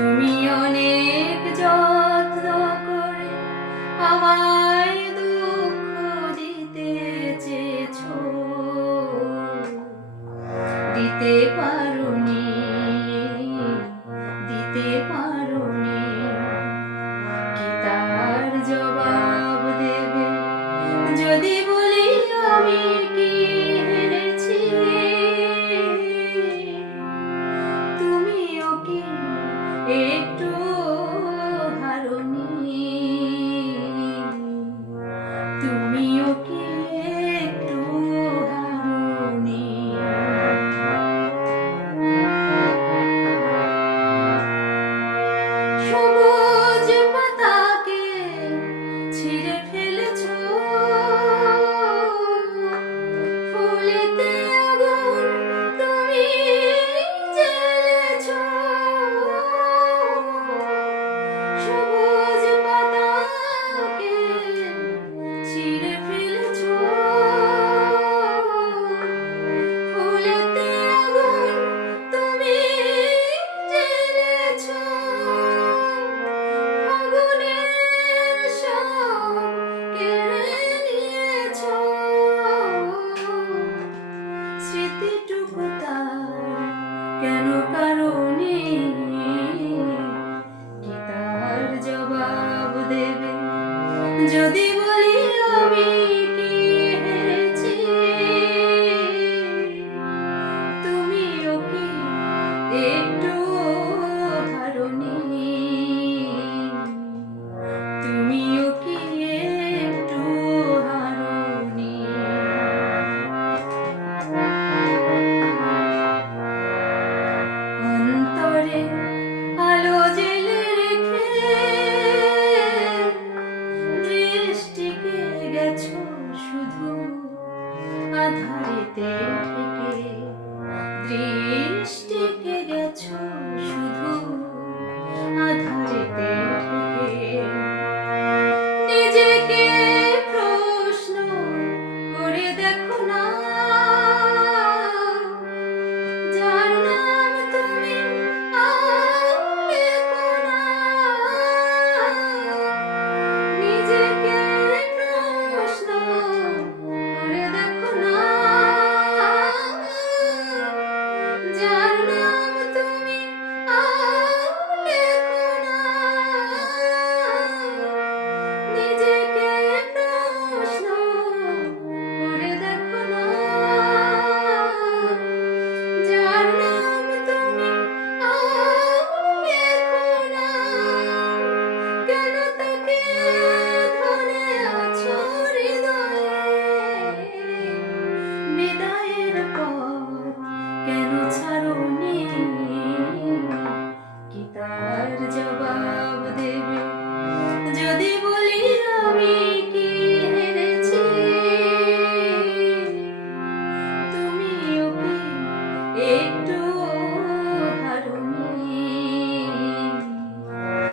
তুমি অনেক যত্ন করে আমায় দুঃখ দিতে চেয়েছো, দিতে পারোনি, দিতে পারোনি। কি তার জবাব দেবে যদি বলি আমি কি হেরেছি? তুমিও কি একটু হারোনি? তুমিও কি একটু হারোনি? সবুজ পাতাকে ছিঁড়ে ফেলেছো, ফুলেতে আগুন তুমি জ্বেলেছো। সবুজ পাতাকে ছিঁড়ে ফেলেছো, ফুলেতে আগুন তুমি জ্বেলেছো। ফাগুনের সব কেড়ে নিয়েছো, স্মৃতিটুকু তার কেন কারণে? কি তার জবাব দেবে যদি বলি আমি কি হেরেছি? তুমিও কি একটু হারোনি? তুমিও কি একটু হারোনি? অন্তরে আলো জেলে রেখে দৃষ্টিকে গেছো শুধু আধারেতে ঢেকে। দৃষ্টিকে গেছো শুধু আধারেতে ঢেকে। নিজেকে প্রশ্ন করে দেখো না, যার নাম তুমি আর লেখো না। নিজেকে প্রশ্ন করে দেখো না, যার নাম তুমি আর লেখো না। নিজেকে প্রশ্ন করে দেখো না, যার নাম তুমি আর লেখো না। কেন তাকে ধরে আছো হৃদয়ে? বিদায়ের পর কেন ছাড়োনি? কি তার জবাব